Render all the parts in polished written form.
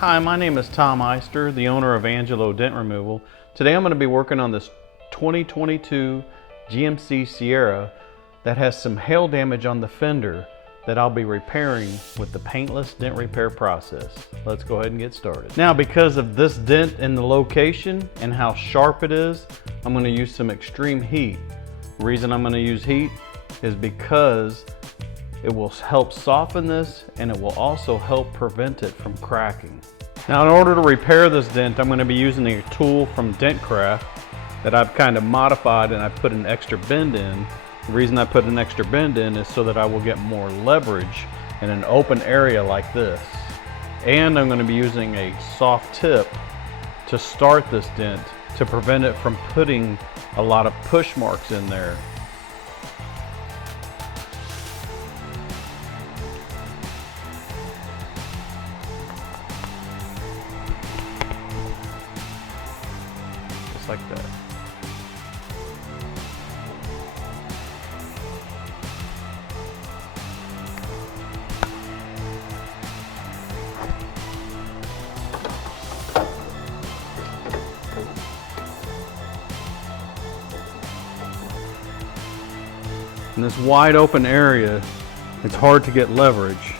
Hi, my name is Tom Eister, the owner of Angelo Dent Removal. Today I'm going to be working on this 2022 GMC Sierra that has some hail damage on the fender that I'll be repairing with the Paintless Dent Repair process. Let's go ahead and get started. Now, because of this dent in the location and how sharp it is, I'm going to use some extreme heat. The reason I'm going to use heat is because it will help soften this and it will also help prevent it from cracking. Now, in order to repair this dent, I'm going to be using a tool from Dentcraft that I've kind of modified, and I put an extra bend in. The reason I put an extra bend in is so that I will get more leverage in an open area like this. And I'm going to be using a soft tip to start this dent to prevent it from putting a lot of push marks in there. Just like that. In this wide open area, it's hard to get leverage,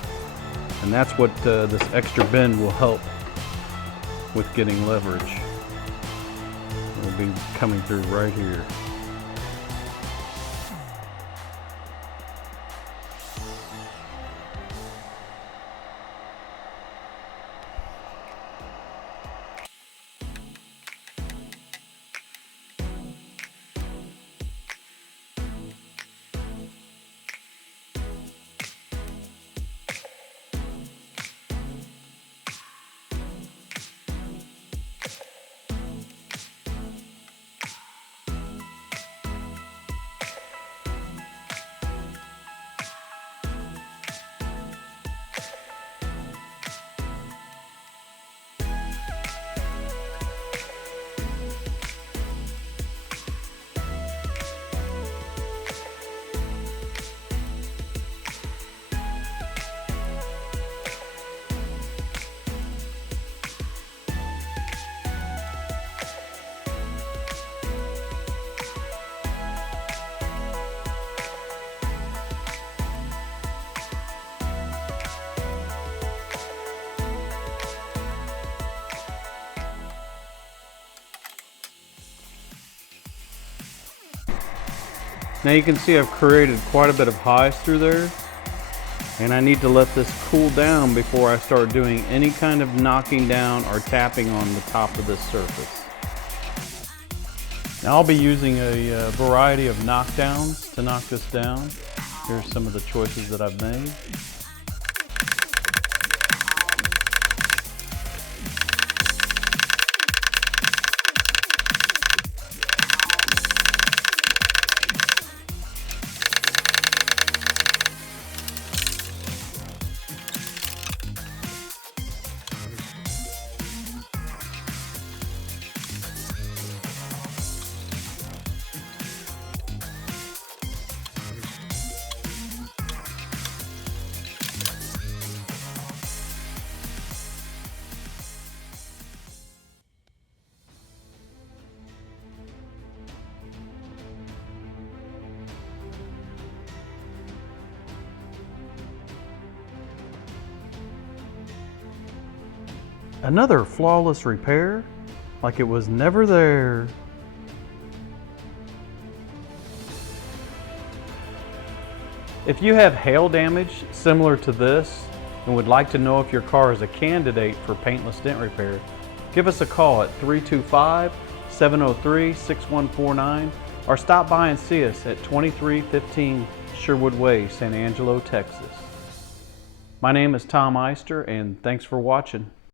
and that's what this extra bend will help with getting leverage. It'll be coming through right here. Now you can see I've created quite a bit of highs through there, and I need to let this cool down before I start doing any kind of knocking down or tapping on the top of this surface. Now I'll be using a variety of knockdowns to knock this down. Here's some of the choices that I've made. Another flawless repair, like it was never there. If you have hail damage similar to this and would like to know if your car is a candidate for Paintless Dent Repair, give us a call at 325-703-6149 or stop by and see us at 2315 Sherwood Way, Angelo Texas. My name is Tom Eister, and thanks for watching.